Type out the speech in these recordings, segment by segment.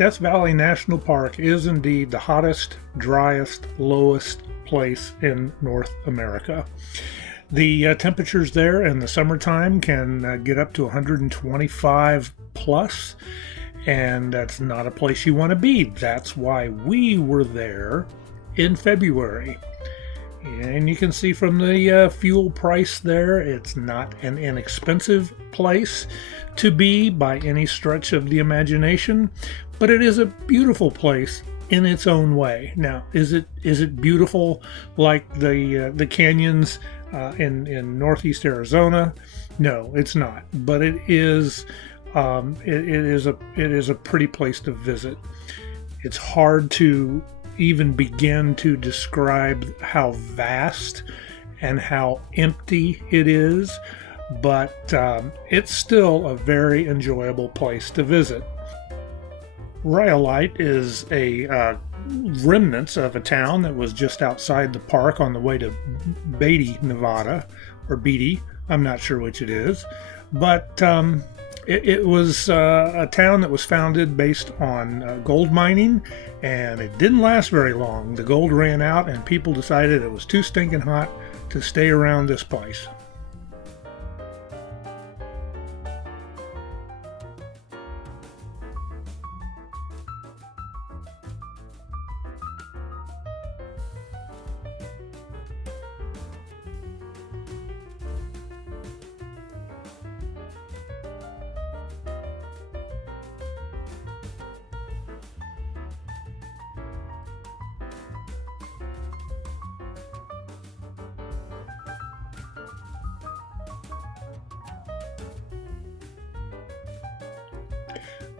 Death Valley National Park is indeed the hottest, driest, lowest place in North America. The temperatures there in the summertime can get up to 125 plus, and that's not a place you want to be. That's why we were there in February. And you can see from the fuel price there, it's not an inexpensive place to be by any stretch of the imagination, but it is a beautiful place in its own way. Now, is it beautiful like the canyons in northeast Arizona? No, it's not. But it is a pretty place to visit. It's hard to even begin to describe how vast and how empty it is, but it's still a very enjoyable place to visit. Rhyolite is a remnants of a town that was just outside the park on the way to Beatty, Nevada, or Beatty, I'm not sure which it is, but it was a town that was founded based on gold mining, and it didn't last very long. The gold ran out and people decided it was too stinking hot to stay around this place.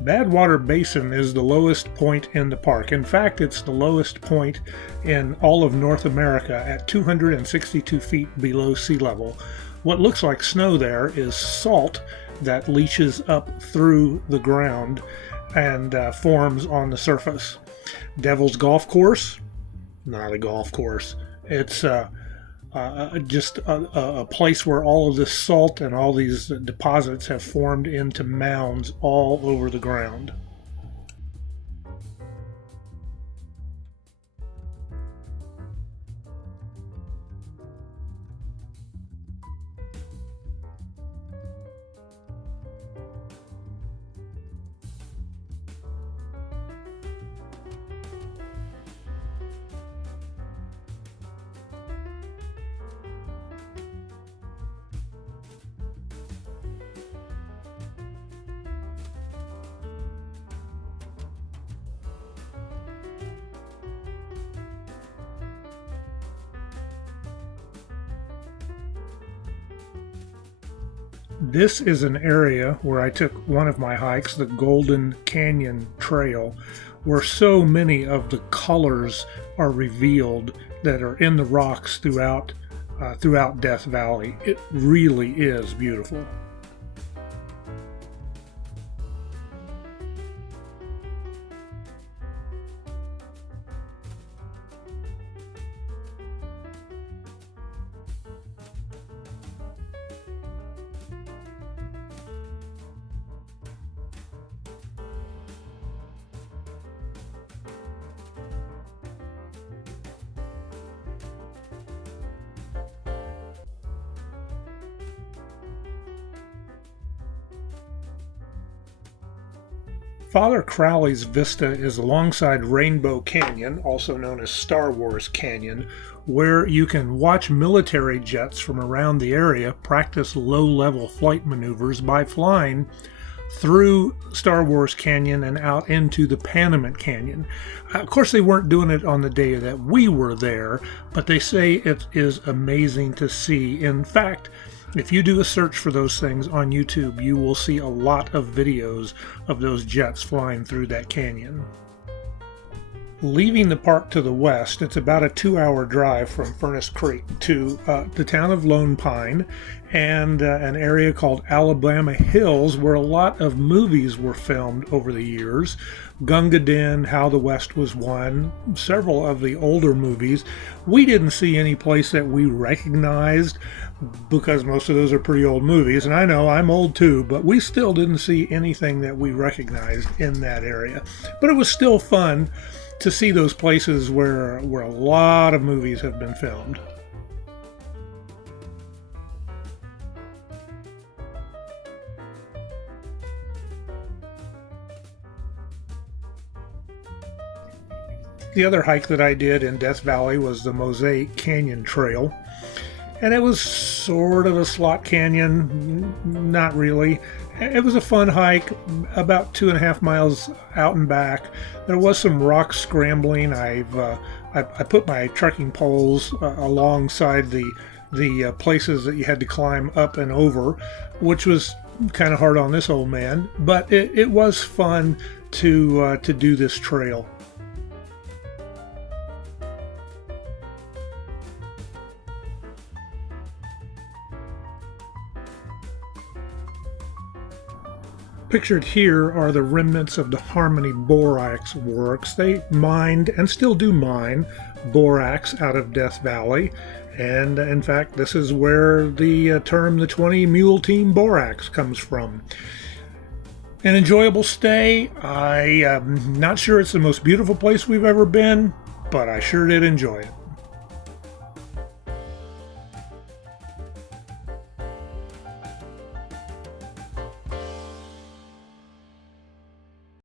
Badwater Basin is the lowest point in the park. In fact, it's the lowest point in all of North America at 262 feet below sea level. What looks like snow there is salt that leaches up through the ground and forms on the surface. Devil's Golf Course, not a golf course. It's just a place where all of this salt and all these deposits have formed into mounds all over the ground. This is an area where I took one of my hikes, the Golden Canyon Trail, where so many of the colors are revealed that are in the rocks throughout Death Valley. It really is beautiful. Father Crowley's Vista is alongside Rainbow Canyon, also known as Star Wars Canyon, where you can watch military jets from around the area practice low-level flight maneuvers by flying through Star Wars Canyon and out into the Panamint Canyon. Of course, they weren't doing it on the day that we were there, but they say it is amazing to see. In fact, if you do a search for those things on YouTube, you will see a lot of videos of those jets flying through that canyon. Leaving the park to the west, it's about a 2-hour drive from Furnace Creek to the town of Lone Pine and an area called Alabama Hills, where a lot of movies were filmed over the years. Gunga Din, How the West Was Won, several of the older movies. We didn't see any place that we recognized because most of those are pretty old movies, and I know I'm old too, but we still didn't see anything that we recognized in that area. But it was still fun to see those places where a lot of movies have been filmed. The other hike that I did in Death Valley was the Mosaic Canyon Trail. And it was sort of a slot canyon, not really. It was a fun hike, about 2.5 miles out and back. There was some rock scrambling. I put my trekking poles alongside the places that you had to climb up and over, which was kind of hard on this old man. But it was fun to do this trail. Pictured here are the remnants of the Harmony Borax Works. They mined and still do mine borax out of Death Valley. And in fact, this is where the term the 20 Mule Team Borax comes from. An enjoyable stay. I'm not sure it's the most beautiful place we've ever been, but I sure did enjoy it.